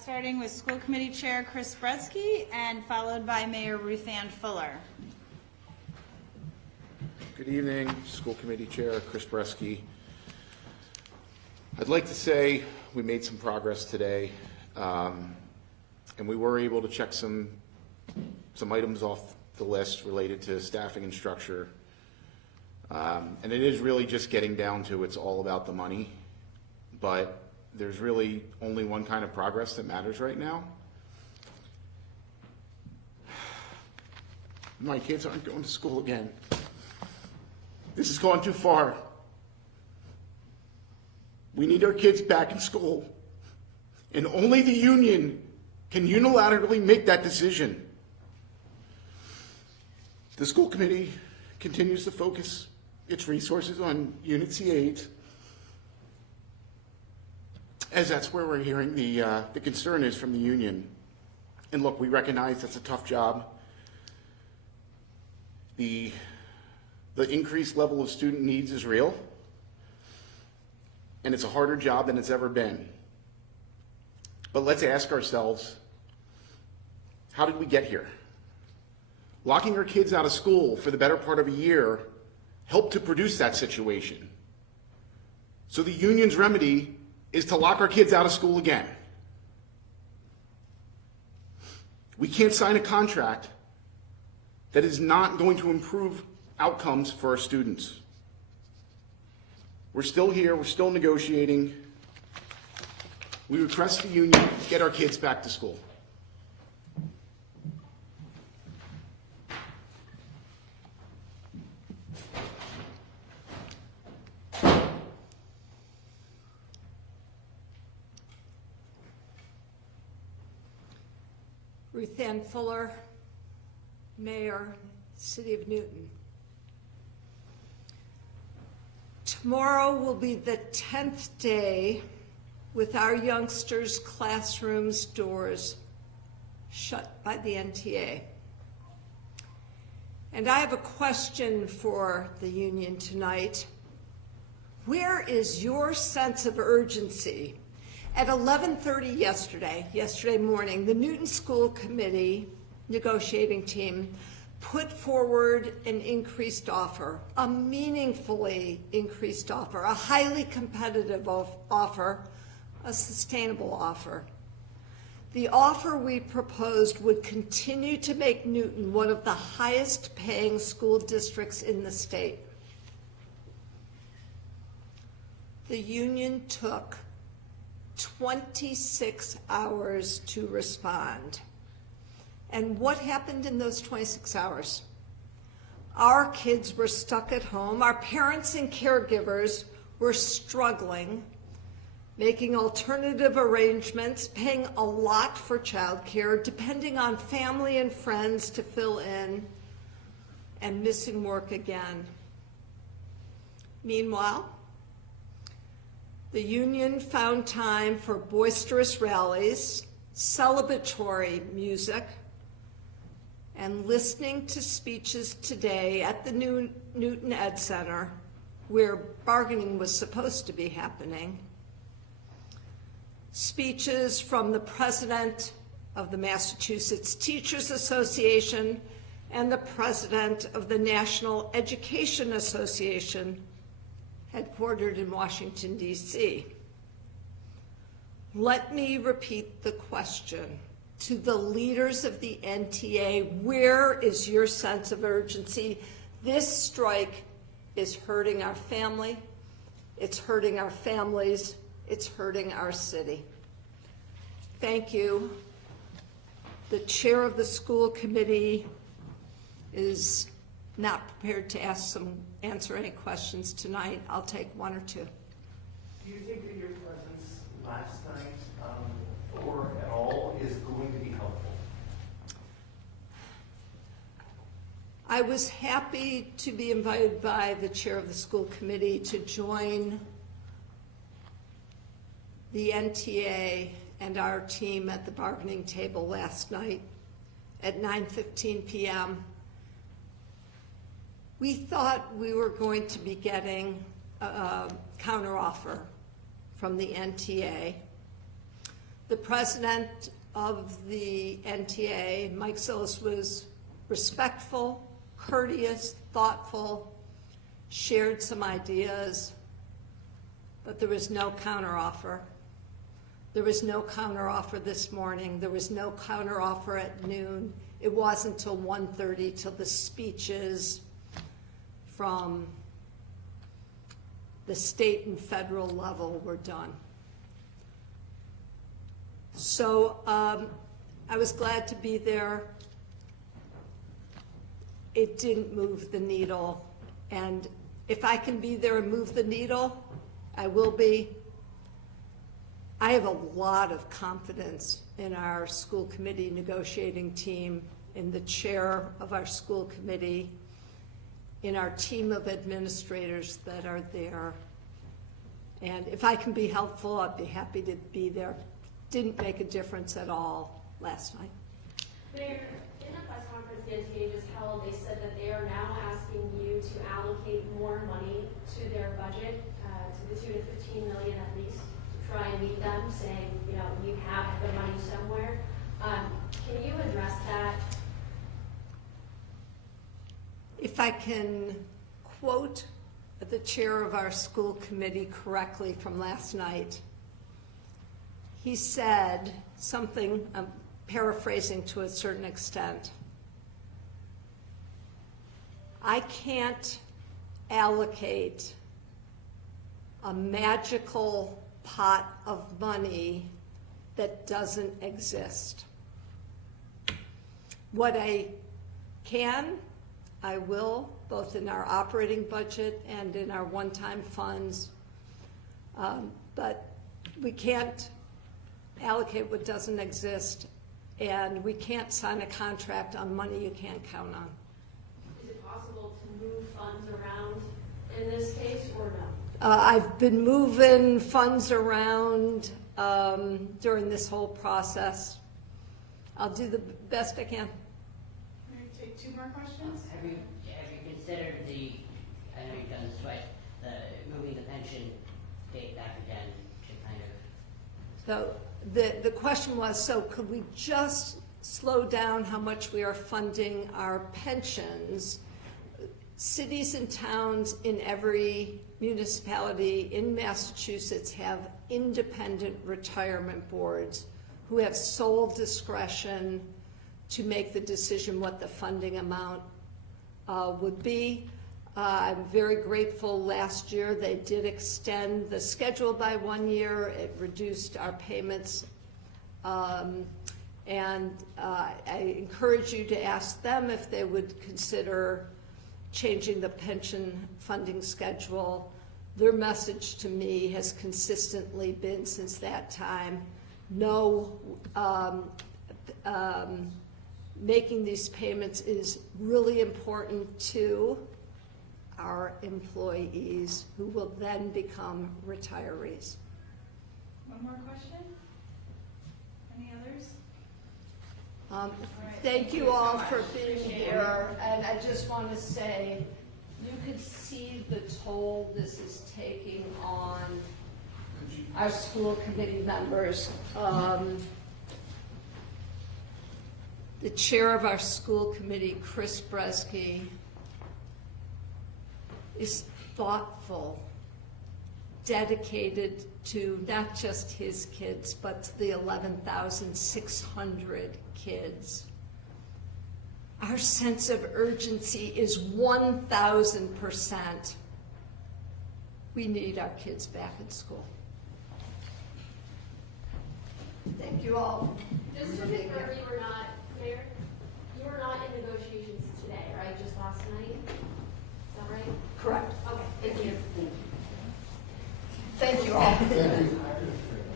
starting with School Committee Chair Chris Brezski and followed by Mayor Ruth Ann Fuller. Good evening, School Committee Chair Chris Brezski. I'd like to say we made some progress today, and we were able to check some items off the list related to staffing and structure. And it is really just getting down to it's all about the money, but there's really only one kind of progress that matters right now. My kids aren't going to school again. This has gone too far. We need our kids back in school, and only the union can unilaterally make that decision. The school committee continues to focus its resources on Unit C8, as that's where we're hearing the concern is from the union. And look, we recognize that's a tough job. The increased level of student needs is real, and it's a harder job than it's ever been. But let's ask ourselves, how did we get here? Locking our kids out of school for the better part of a year helped to produce that situation. So the union's remedy is to lock our kids out of school again. We can't sign a contract that is not going to improve outcomes for our students. We're still here, we're still negotiating. We request the union get our kids back to school. Ruth Ann Fuller, Mayor, City of Newton. Tomorrow will be the 10th day with our youngsters' classrooms' doors shut by the NTA. And I have a question for the union tonight. Where is your sense of urgency? At 11:30 yesterday morning, the Newton School Committee negotiating team put forward an increased offer, a meaningfully increased offer, a highly competitive offer, a sustainable offer. The offer we proposed would continue to make Newton one of the highest paying school districts in the state. The union took 26 hours to respond. And what happened in those 26 hours? Our kids were stuck at home. Our parents and caregivers were struggling, making alternative arrangements, paying a lot for childcare, depending on family and friends to fill in, and missing work again. Meanwhile, the union found time for boisterous rallies, celebratory music, and listening to speeches today at the Newton Ed Center, where bargaining was supposed to be happening. Speeches from the president of the Massachusetts Teachers Association and the president of the National Education Association, headquartered in Washington, D.C. Let me repeat the question to the leaders of the NTA. Where is your sense of urgency? This strike is hurting our family, it's hurting our families, it's hurting our city. Thank you. The chair of the school committee is not prepared to answer any questions tonight. I'll take one or two. Do you think that your presence last night or at all is going to be helpful? I was happy to be invited by the chair of the school committee to join the NTA and our team at the bargaining table last night at 9:15 p.m. We thought we were going to be getting a counteroffer from the NTA. The president of the NTA, Mike Sillis, was respectful, courteous, thoughtful, shared some ideas, but there was no counteroffer. There was no counteroffer this morning. There was no counteroffer at noon. It wasn't till 1:30 till the speeches from the state and federal level were done. So I was glad to be there. It didn't move the needle, and if I can be there and move the needle, I will be. I have a lot of confidence in our school committee negotiating team, in the chair of our school committee, in our team of administrators that are there. And if I can be helpful, I'd be happy to be there. Didn't make a difference at all last night. Mayor, in a press conference the NTA just held, they said that they are now asking you to allocate more money to their budget, to the tune of $15 million at least, to try and meet them, saying, you know, you have the money somewhere. Can you address that? If I can quote the chair of our school committee correctly from last night, he said something, I'm paraphrasing to a certain extent, I can't allocate a magical pot of money that doesn't exist. What I can, I will, both in our operating budget and in our one-time funds, but we can't allocate what doesn't exist, and we can't sign a contract on money you can't count on. Is it possible to move funds around in this case, or no? I've been moving funds around during this whole process. I'll do the best I can. Can we take two more questions? Have you considered I know you've done this twice, moving the pension date back again to kind of... So the question was, so could we just slow down how much we are funding our pensions? Cities and towns in every municipality in Massachusetts have independent retirement boards who have sole discretion to make the decision what the funding amount would be. I'm very grateful last year they did extend the schedule by 1 year. It reduced our payments. And I encourage you to ask them if they would consider changing the pension funding schedule. Their message to me has consistently been since that time, no, making these payments is really important to our employees who will then become retirees. One more question? Any others? Thank you all for being here, and I just want to say, you could see the toll this is taking on our school committee members. The chair of our school committee, Chris Brezski, is thoughtful, dedicated to not just his kids, but to the 11,600 kids. Our sense of urgency is 1,000%. We need our kids back in school. Thank you all. Just to confirm, you were not, Mayor?